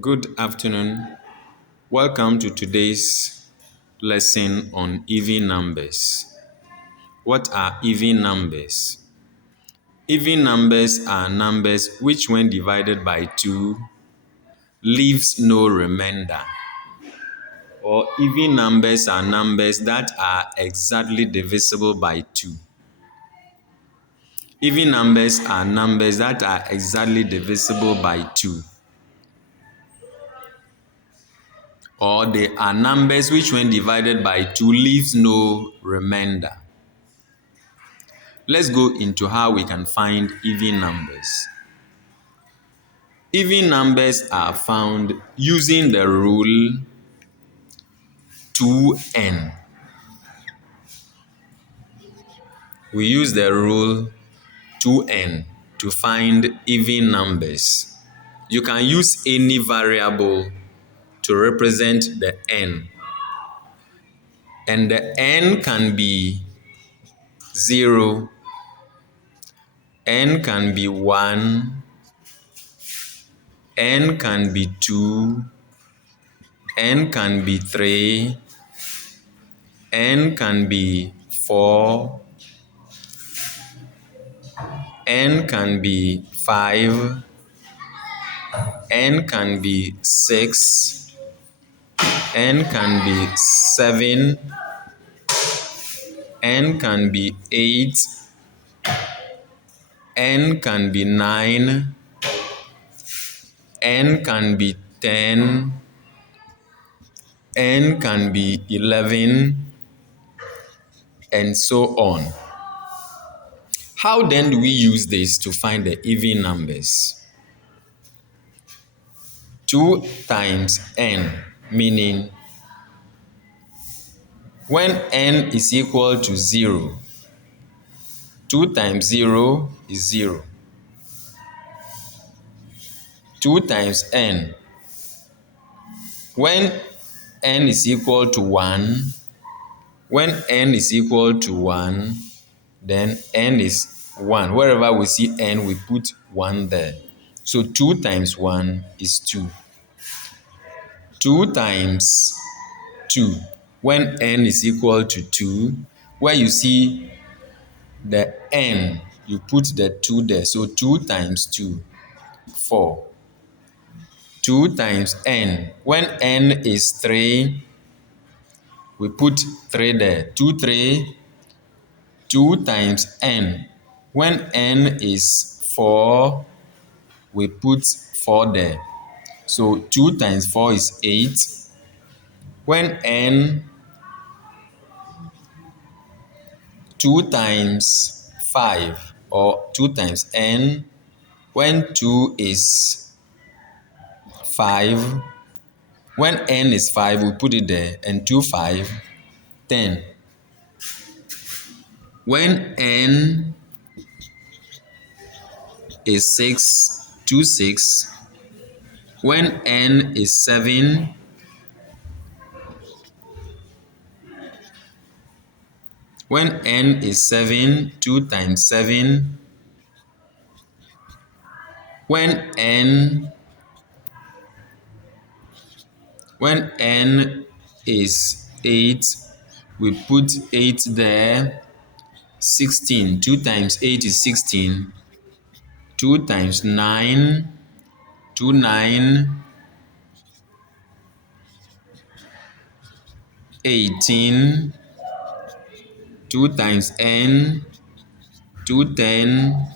Good afternoon. Welcome to today's lesson on even numbers. What are even numbers? Even numbers are numbers which, when divided by 2, leaves no remainder. Or even numbers are numbers that are exactly divisible by 2. Even numbers are numbers that are exactly divisible by 2. Or they are numbers which, when divided by 2, leaves no remainder. Let's go into how we can find even numbers. Even numbers are found using the rule 2n. We use the rule 2n to find even numbers. You can use any variable to represent the n. And the n can be 0, n can be 1, n can be 2, n can be 3, n can be 4, n can be 5, n can be 6, n can be 7, n can be 8, n can be 9, n can be 10, n can be 11, and so on. How then do we use this to find the even numbers? 2 times n, meaning when n is equal to 0, 2 times 0 is 0. 2 times n, when n is equal to 1, when n is equal to 1, then n is 1. Wherever we see n, we put 1 there. So 2 times 1 is 2. 2 times 2, when n is equal to 2, where you see the n, you put the 2 there. So 2 times 2, 4. 2 times n, when n is 3, we put 3 there. 2, 3. 2 times n, when n is 4, we put 4 there. So 2 times 4 is 8. When n, 2 times 5, or 2 times n, when 2 is 5, when n is 5, we put it there, and 2, 5, 10. When n is 6, 2, 6. When n is 7, when n is 7, 2 times 7. When n is 8, we put 8 there. 16, 2 times 8 is 16. 2 times 9, 2, 9, 18. 2 times n, 2, 10,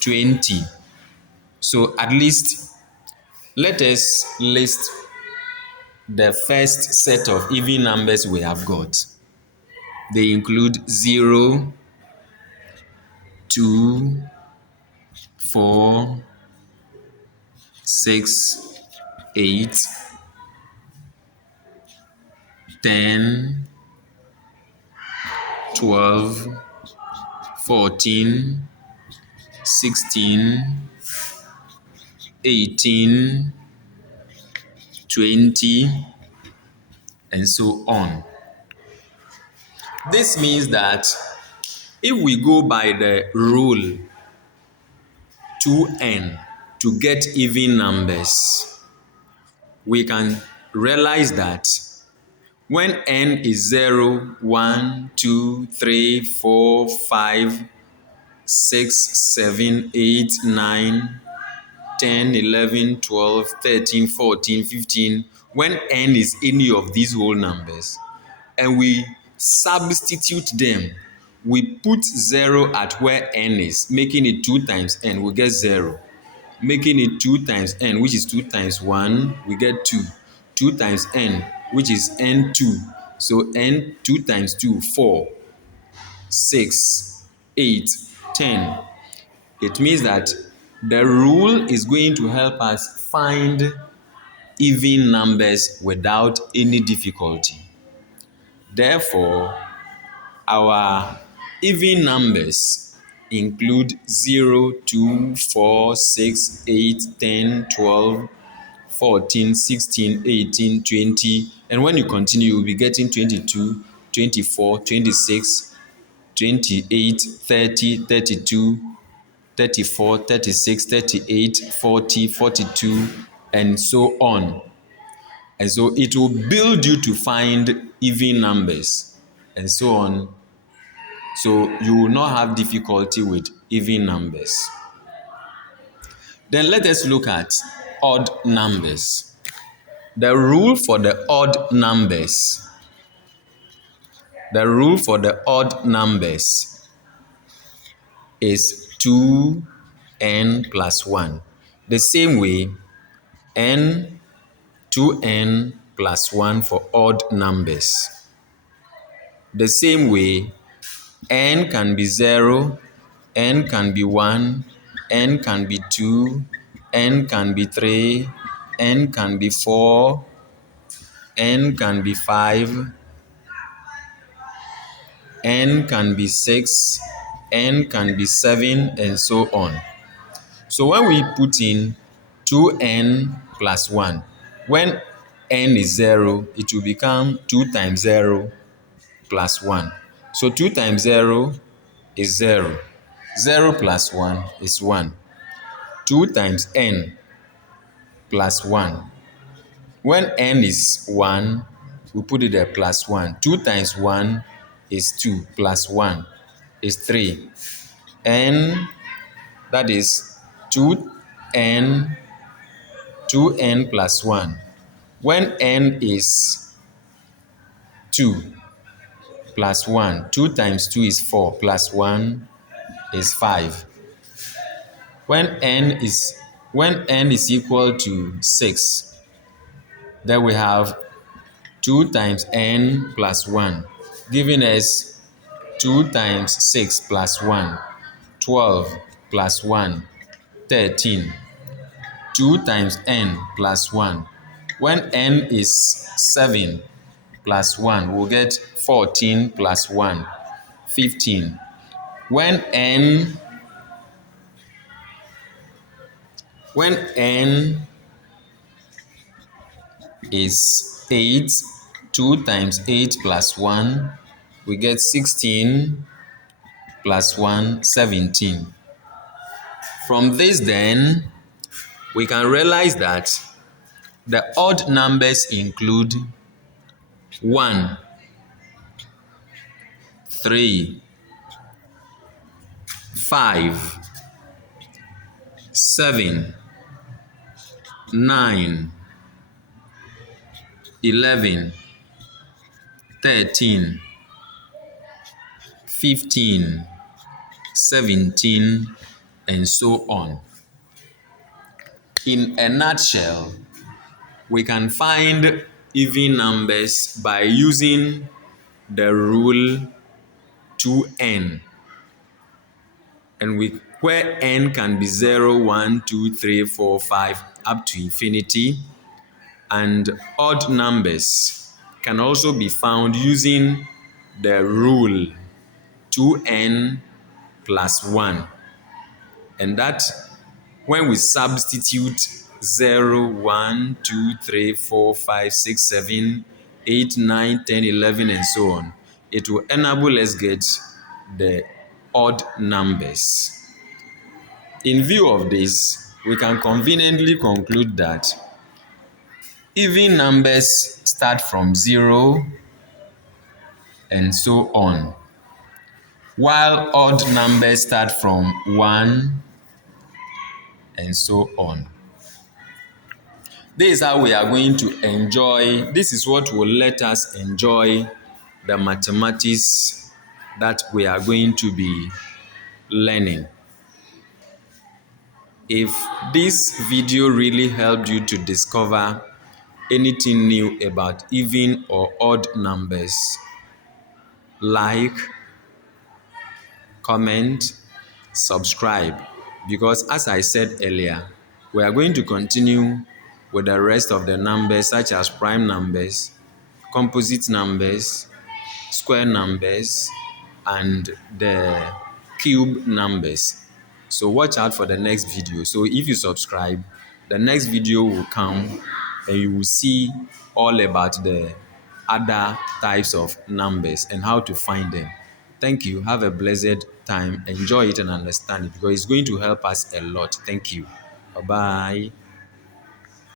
20. So at least let us list the first set of even numbers we have got. They include 0, 2, 4, 6, 8, 10, 12, 14, 16, 18, 20, and so on. This means that if we go by the rule 2n to get even numbers, we can realize that when n is 0, 1, 2, 3, 4, 5, 6, 7, 8, 9, 10, 11, 12, 13, 14, 15, when n is any of these whole numbers, and we substitute them, we put 0 at where n is, making it 2 times n, we get 0. Making it 2 times n, which is 2 times 1, we get 2. 2 times n, which is n2. So n, 2 times 2, 4, 6, 8, 10. It means that the rule is going to help us find even numbers without any difficulty. Therefore, our even numbers include 0, 2, 4, 6, 8, 10, 12, 14, 16, 18, 20, and when you continue, you'll be getting 22, 24, 26, 28, 30, 32, 34, 36, 38, 40, 42, and so on. And so it will build you to find even numbers and so on. So you will not have difficulty with even numbers. Then let us look at odd numbers. The rule for the odd numbers. The rule for the odd numbers is 2n plus 1. The same way, n 2n plus 1 for odd numbers. The same way, n can be 0, n can be 1, n can be 2, n can be 3, n can be 4, n can be 5, n can be 6, n can be 7, and so on. So when we put in 2n plus 1, when n is 0, it will become 2 times 0 plus 1. So 2 times 0 is 0. 0 plus 1 is 1. 2 times n plus 1. When n is 1, we put it there plus 1. 2 times 1 is 2 plus 1 is 3. n, that is 2n, 2n plus 1. When n is 2 plus 1, 2 times 2 is 4 plus 1 is 5. When n is equal to 6, then we have 2 times n plus 1, giving us 2 times 6 plus 1, 12 plus 1, 13. 2 times n plus 1. When n is 7 plus 1, we'll get 14 plus 1, 15. When n is 8, 2 times 8 plus 1, we get 16 plus 1, 17. From this then, we can realize that the odd numbers include 1, 3, 5, 7, 9, 11, 13, 15, 17, and so on. In a nutshell, we can find even numbers by using the rule 2n. And where n can be 0, 1, 2, 3, 4, 5, up to infinity. And odd numbers can also be found using the rule 2n plus 1. And that when we substitute 0, 1, 2, 3, 4, 5, 6, 7, 8, 9, 10, 11, and so on, it will enable us get the odd numbers. In view of this, we can conveniently conclude that Even numbers start from 0 and so on, while odd numbers start from 1 and so on. This is how we are going to enjoy, this is what will let us enjoy the mathematics that we are going to be learning. If this video really helped you to discover anything new about even or odd numbers, like, comment, subscribe, because as I said earlier, we are going to continue with the rest of the numbers such as prime numbers, composite numbers, square numbers, and the cube numbers. So watch out for the next video. So if you subscribe, the next video will come and you will see all about the other types of numbers and how to find them. Thank you. Have a blessed time. Enjoy it and understand it because it's going to help us a lot. Thank you. Bye bye.